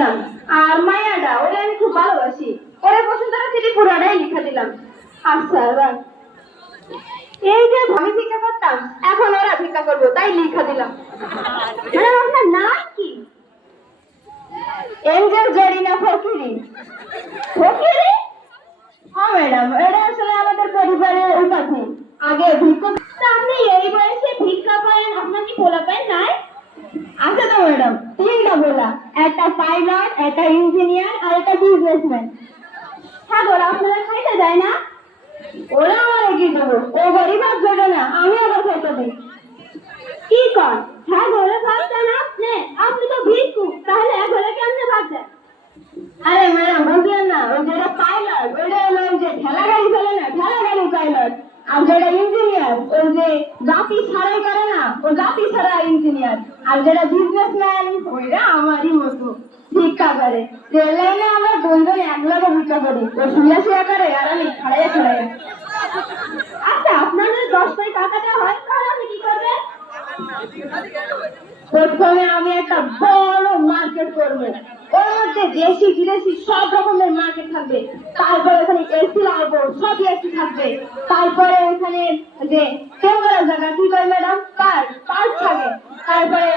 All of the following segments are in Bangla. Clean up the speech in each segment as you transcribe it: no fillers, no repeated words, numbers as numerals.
দিলাম। আর মায়াটা ওরে আমি খুব ভালোবাসি, ওরে বসুন্ধরা চিঠি পুরাটাই লিখে দিলাম। আচ্ছা এবার এই যে আমি ভিক্ষা করতাম, এখন ওরা ভিক্ষা করবো তাই লিখে দিলাম। ম্যাডাম আপনার নাম কি? এঞ্জেল জরিনা ফকিরি। ফকিরি? হ্যাঁ ম্যাডাম, এটা আসলে আমাদের পরিবারের উপাধি। আগে ভিক্ষা। আপনি এই বয়সে ভিক্ষা করেন, আপনার কি পোলা পায় নাই? আচ্ছা তো ম্যাডাম, তিনটা বলা, একটা পাইলট, একটা ইঞ্জিনিয়ার আর একটা বিজনেসম্যান। হ্যাঁ বলা, আপনারা খাইতে যায় না? ওরা আমার কি দেবো, ও গরিব দেবে না, আমি আবার খাইতে দিই। কি কর? হ্যাঁ ঘরে ভাত দেন আপনি? আপনি তো ভিক্ষুক, তাহলে ঘরে কেমনে ভাত দেন? আরে ম্যাডাম বুঝলেন না, ওই যেটা পাইলট ওইটা হলো ওই যে ঠেলা গাড়ি চলে না, ঠেলা গাড়ি পাইলট। আর যেটা ইঞ্জিনিয়ার ওই যে জাতি ছাড়াই করে না, ও জাতি ছাড়া ইঞ্জিনিয়ার। আর যেটা বিজনেসম্যান ওইটা আমারই মতো ভিক্ষা করে। রেল লাইনে আমরা দুইজন এক লগে ভিক্ষা করি, ও শুয়ে শুয়ে করে আর আমি খাড়াইয়া খাড়াইয়া। আচ্ছা আপনাদের 10 কোটি টাকাটা হয়, তাহলে আপনি কি করবেন? প্রথমে আমি একটা বড় মার্কেট করবো, ওর মধ্যে দেশি বিদেশি সব রকমের মার্কেট থাকবে। তারপরে ওখানে এসি লাগাবো, সব এসি থাকবে। তারপরে ওখানে যে টেঙ্গলার জায়গা কি করে ম্যাডাম, পার্ক থাকে। তারপরে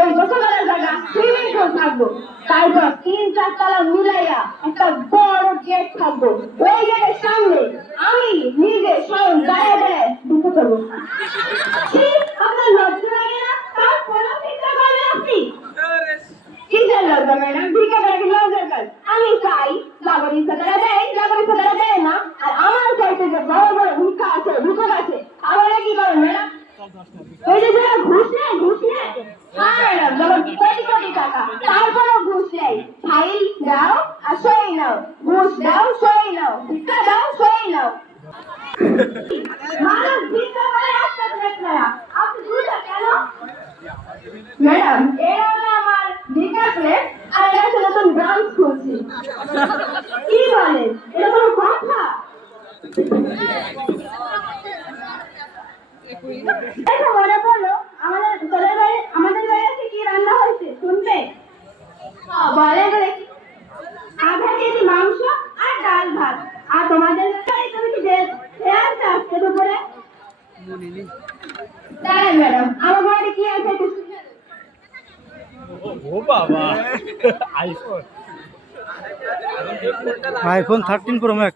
ওই গোসলের জায়গা সুইমিং পুল থাকবো। তারপর 3-4 তলা মিলাইয়া একটা বড় গেট থাকবো। ওই গেটের সামনে আমি নিজে স্বয়ং দাঁড়ায় দাঁড়ায় ঢুকে করবো। আপনার লজ্জা লাগে না? তারপরেও চিন্তা করবেন আপনি? কিসের লজ্জা ম্যাডাম? ভিক্ষা করে কি লজ্জার কাজ? আমি চাই লাগর ইচ্ছা তারা দেয়, লাগর ইচ্ছা তারা দেয় না। আর আমার চাইতে যে বড় বড় ভিক্ষা আছে, ভিক্ষক আছে, আবার কি করেন ম্যাডাম? ওই যে যারা ঘুষ নেয়, ঘুষ নেয়। হ্যাঁ ম্যাডাম, যখন কোটি কোটি টাকা, তারপরেও ঘুষ নেয়। ফাইল দাও আর সই নাও, ঘুষ দাও সই নাও, ভিক্ষা দাও সই নাও। মানুষ ভিক্ষা করে একটা আপনারা, আপনি বুঝা কেন? ম্যাডাম এটা হলো আমার ভিক্ষা প্লেট, আর এটা হচ্ছে নতুন ব্রাঞ্চ খুলছি। কি বলেন, এটা কোনো কথা? মনে পড়লো আমাদের বাড়িতে কি রান্না হয়েছে শুনবে? বলে আধা কেজি মাংস আর ডাল ভাত। আর তোমাদের তুমি কি খেয়ে আসতে দুপুরে? তাই ম্যাডাম, আমার বাড়িতে কি আছে? ও বাবা, iPhone 13 Pro Max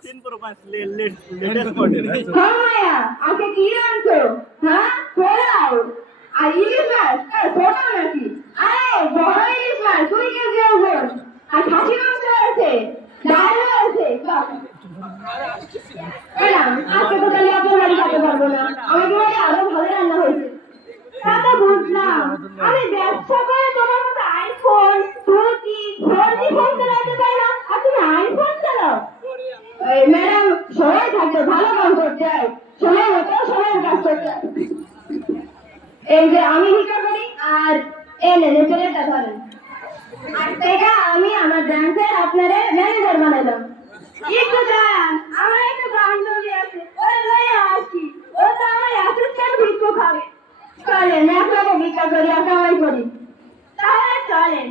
latest model. হ্যাঁ মায়া, আজকে কি আনছো? হ্যাঁ পোলাও আর ইলিশ মাছ। ছোট নাকি? আরে বড় ইলিশ মাছ 2 কেজি ওজন। আর খাসি মাংস আছে, ডাল আছে। ম্যাডাম আজকে তো তাহলে আপনার বাড়ি খেতে পারবো না, আমাদের বাড়ি আরো ভালো রান্না হয়েছে। তা বুঝলাম, আমি ব্যবসা করে তোমার মতো আইফোন 2G 4G ফোন চালাতে পারি না, আর তুমি আইফোন চালাও? ম্যাডাম সময় থাকতে ভালো কাজ করতে হয়, সময় মতো সময়ের কাজ করতে হয়। এই যে আমি ভিক্ষা করি আর এনে প্লেটটা ধরেন, আর সেটা আমি আমার ব্রাঞ্চের আপনারে ম্যানেজার বানালাম। একটু দাঁড়ান, আমার একটা বান্ধবী আছে, ওরা লইয়া আসি, ও তো আমার অ্যাসিস্ট্যান্ট ভিক্ষুক হবে। চলেন একসাথে ভিক্ষা করি আর কামাই করি, তাহলে চলেন।